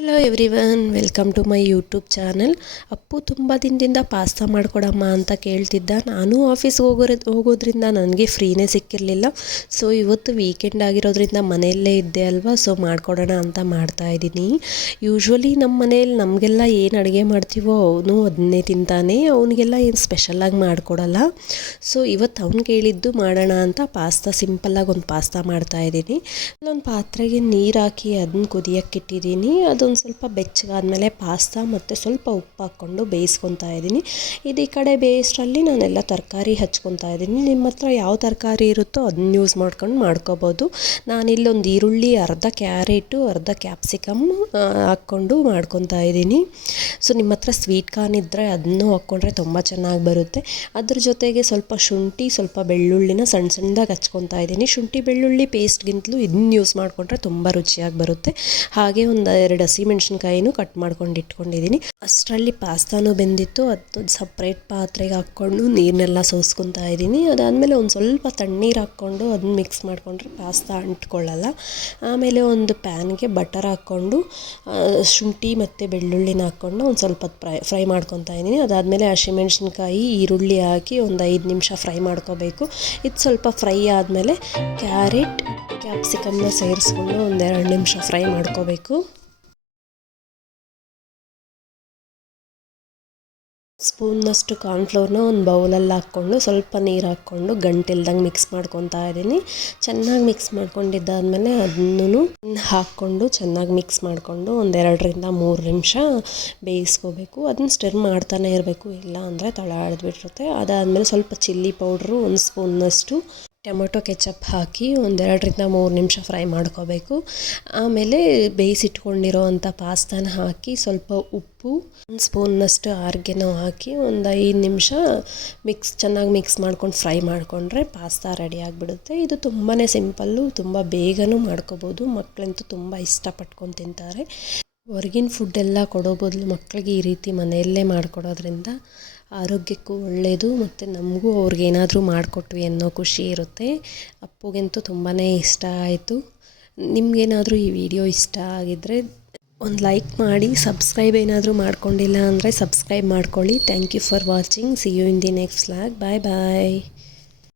Hello everyone, welcome to my YouTube channel. Appu ತುಂಬ ದಿನದಿಂದ pasta ಮಾಡಿಕೊಡಮ್ಮ ಅಂತ ಕೇಳ್ತಿದ್ದ. ನಾನು ಆಫೀಸ್ಗೆ ಹೋಗೋದ್ರಿಂದ ನನಗೆ ಫ್ರೀನೇ ಸಿಕ್ಕಿರಲಿಲ್ಲ. ಸೊ ಇವತ್ತು ವೀಕೆಂಡ್ ಆಗಿರೋದ್ರಿಂದ ಮನೆಯಲ್ಲೇ ಇದ್ದೆ ಅಲ್ವಾ, ಸೊ ಮಾಡಿಕೊಡೋಣ ಅಂತ ಮಾಡ್ತಾಯಿದ್ದೀನಿ. ಯೂಶ್ವಲಿ ನಮ್ಮ ಮನೇಲಿ ನಮಗೆಲ್ಲ ಏನು ಅಡುಗೆ ಮಾಡ್ತೀವೋ ಅವನು ಅದನ್ನೇ ತಿಂತಾನೆ. ಅವನಿಗೆಲ್ಲ ಏನು ಸ್ಪೆಷಲಾಗಿ ಮಾಡಿಕೊಡಲ್ಲ. ಸೊ ಇವತ್ತು ಅವ್ನು ಕೇಳಿದ್ದು ಮಾಡೋಣ ಅಂತ ಪಾಸ್ತಾ, ಸಿಂಪಲ್ಲಾಗಿ ಒಂದು ಪಾಸ್ತಾ ಮಾಡ್ತಾಯಿದ್ದೀನಿ. ಒಂದು ಪಾತ್ರೆಗೆ ನೀರು ಹಾಕಿ ಅದನ್ನ ಕುದಿಯೋಕ್ಕಿಟ್ಟಿದ್ದೀನಿ. ಅದೊಂದು ಸ್ವಲ್ಪ ಬೆಚ್ಚಗಾದ್ಮೇಲೆ ಪಾಸ್ತಾ ಮತ್ತು ಸ್ವಲ್ಪ ಉಪ್ಪು ಹಾಕ್ಕೊಂಡು ಬೇಯಿಸ್ಕೊತಾ ಇದ್ದೀನಿ. ಈ ಕಡೆ ಬೇಯಿಸ್ಟ್ರಲ್ಲಿ ನಾನೆಲ್ಲ ತರಕಾರಿ ಹಚ್ಕೊತಾ ಇದ್ದೀನಿ. ನಿಮ್ಮ ಹತ್ರ ಯಾವ ತರಕಾರಿ ಇರುತ್ತೋ ಅದನ್ನ ಯೂಸ್ ಮಾಡ್ಕೊಂಡು ಮಾಡ್ಕೋಬೋದು. ನಾನಿಲ್ಲೊಂದು ಈರುಳ್ಳಿ, ಅರ್ಧ ಕ್ಯಾರೆಟು, ಅರ್ಧ ಕ್ಯಾಪ್ಸಿಕಮ್ ಹಾಕ್ಕೊಂಡು ಮಾಡ್ಕೊತಾ ಇದ್ದೀನಿ. ಸೊ ನಿಮ್ಮ ಹತ್ರ ಸ್ವೀಟ್ ಕಾರ್ನ್ ಇದ್ದರೆ ಅದನ್ನು ಹಾಕ್ಕೊಂಡ್ರೆ ತುಂಬ ಚೆನ್ನಾಗಿ ಬರುತ್ತೆ. ಅದ್ರ ಜೊತೆಗೆ ಸ್ವಲ್ಪ ಶುಂಠಿ, ಸ್ವಲ್ಪ ಬೆಳ್ಳುಳ್ಳಿನ ಸಣ್ಣ ಸಣ್ಣದಾಗಿ ಹಚ್ಕೊತಾ ಇದ್ದೀನಿ. ಶುಂಠಿ ಬೆಳ್ಳುಳ್ಳಿ ಪೇಸ್ಟ್ಗಿಂತಲೂ ಇದನ್ನ ಯೂಸ್ ಮಾಡಿಕೊಂಡ್ರೆ ತುಂಬ ರುಚಿಯಾಗಿ ಬರುತ್ತೆ. ಹಾಗೆ ಒಂದು 2 ಹಸಿಮೆಣ್ಸಿನ್ಕಾಯಿನೂ ಕಟ್ ಮಾಡ್ಕೊಂಡು ಇಟ್ಕೊಂಡಿದ್ದೀನಿ. ಅಷ್ಟರಲ್ಲಿ ಪಾಸ್ತಾನು ಬೆಂದಿತ್ತು. ಅದು ಸಪ್ರೇಟ್ ಪಾತ್ರೆಗೆ ಹಾಕ್ಕೊಂಡು ನೀರನ್ನೆಲ್ಲ ಸೋಸ್ಕೊತಾ ಇದ್ದೀನಿ. ಅದಾದಮೇಲೆ ಒಂದು ಸ್ವಲ್ಪ ತಣ್ಣೀರು ಹಾಕ್ಕೊಂಡು ಅದನ್ನ ಮಿಕ್ಸ್ ಮಾಡಿಕೊಂಡ್ರೆ ಪಾಸ್ತಾ ಅಂಟ್ಕೊಳ್ಳಲ್ಲ. ಆಮೇಲೆ ಒಂದು ಪ್ಯಾನ್ಗೆ ಬಟರ್ ಹಾಕ್ಕೊಂಡು ಶುಂಠಿ ಮತ್ತು ಬೆಳ್ಳುಳ್ಳಿನ ಹಾಕ್ಕೊಂಡು ಒಂದು ಸ್ವಲ್ಪ ಫ್ರೈ ಮಾಡ್ಕೊತಾ ಇದ್ದೀನಿ. ಅದಾದಮೇಲೆ ಹಸಿಮೆಣ್ಸಿನ್ಕಾಯಿ, ಈರುಳ್ಳಿ ಹಾಕಿ ಒಂದು 5 ನಿಮಿಷ ಫ್ರೈ ಮಾಡ್ಕೋಬೇಕು. ಇದು ಸ್ವಲ್ಪ ಫ್ರೈ ಆದಮೇಲೆ ಕ್ಯಾರೆಟ್, ಕ್ಯಾಪ್ಸಿಕಮ್ನ ಸೇರಿಸ್ಕೊಂಡು ಒಂದು 2 ನಿಮಿಷ ಫ್ರೈ ಮಾಡ್ಕೋಬೇಕು. ಸ್ಪೂನ್ನಷ್ಟು ಕಾರ್ನ್ಫ್ಲೋರ್ನ ಒಂದು ಬೌಲಲ್ಲಿ ಹಾಕ್ಕೊಂಡು ಸ್ವಲ್ಪ ನೀರು ಹಾಕ್ಕೊಂಡು ಗಂಟಿಲ್ದಂಗೆ ಮಿಕ್ಸ್ ಮಾಡ್ಕೊತಾ ಇದ್ದೀನಿ. ಚೆನ್ನಾಗಿ ಮಿಕ್ಸ್ ಮಾಡ್ಕೊಂಡಿದ್ದಾದಮೇಲೆ ಅದನ್ನು ಹಾಕ್ಕೊಂಡು ಚೆನ್ನಾಗಿ ಮಿಕ್ಸ್ ಮಾಡಿಕೊಂಡು ಒಂದು 2ರಿಂದ 3 ನಿಮಿಷ ಬೇಯಿಸ್ಕೋಬೇಕು. ಅದನ್ನ ಸ್ಟಿರ್ ಮಾಡ್ತಾನೆ ಇರಬೇಕು, ಇಲ್ಲ ಅಂದರೆ ತಳ ಹಿಡಿದ್ಬಿಟ್ಟಿರುತ್ತೆ. ಅದಾದಮೇಲೆ ಸ್ವಲ್ಪ ಚಿಲ್ಲಿ ಪೌಡ್ರು, 1 ಸ್ಪೂನ್ನಷ್ಟು ಟೊಮೊಟೊ ಕೆಚಪ್ ಹಾಕಿ ಒಂದು 2ರಿಂದ 3 ನಿಮಿಷ ಫ್ರೈ ಮಾಡ್ಕೋಬೇಕು. ಆಮೇಲೆ ಬೇಯಿಸಿಟ್ಕೊಂಡಿರೋ ಅಂಥ ಪಾಸ್ತಾನ ಹಾಕಿ ಸ್ವಲ್ಪ ಉಪ್ಪು, 1 ಸ್ಪೂನ್ನಷ್ಟು ಆರ್ಗೆನೋ ಹಾಕಿ ಒಂದು 5 ನಿಮಿಷ ಚೆನ್ನಾಗಿ ಮಿಕ್ಸ್ ಮಾಡ್ಕೊಂಡು ಫ್ರೈ ಮಾಡಿಕೊಂಡ್ರೆ ಪಾಸ್ತಾ ರೆಡಿ ಆಗಿಬಿಡುತ್ತೆ. ಇದು ತುಂಬಾ ಸಿಂಪಲ್ಲು, ತುಂಬ ಬೇಗನೂ ಮಾಡ್ಕೋಬೋದು. ಮಕ್ಕಳಂತೂ ತುಂಬ ಇಷ್ಟಪಟ್ಕೊಂಡು ತಿಂತಾರೆ. ಹೊರಗಿನ ಫುಡ್ಡೆಲ್ಲ ಕೊಡೋ ಬದಲು ಮಕ್ಕಳಿಗೆ ಈ ರೀತಿ ಮನೆಯಲ್ಲೇ ಮಾಡಿಕೊಡೋದ್ರಿಂದ ಆರೋಗ್ಯಕ್ಕೂ ಒಳ್ಳೆಯದು, ಮತ್ತು ನಮಗೂ ಅವ್ರಿಗೇನಾದರೂ ಮಾಡಿಕೊಟ್ವಿ ಅನ್ನೋ ಖುಷಿ ಇರುತ್ತೆ. ಅಪ್ಪುಗಂತೂ ತುಂಬಾ ಇಷ್ಟ ಆಯಿತು. ನಿಮಗೇನಾದರೂ ಈ ವಿಡಿಯೋ ಇಷ್ಟ ಆಗಿದ್ದರೆ ಒಂದು ಲೈಕ್ ಮಾಡಿ. ಸಬ್ಸ್ಕ್ರೈಬ್ ಏನಾದರೂ ಮಾಡ್ಕೊಂಡಿಲ್ಲ ಅಂದರೆ ಸಬ್ಸ್ಕ್ರೈಬ್ ಮಾಡ್ಕೊಳ್ಳಿ. Thank you for watching. See you in the next vlog. Bye bye.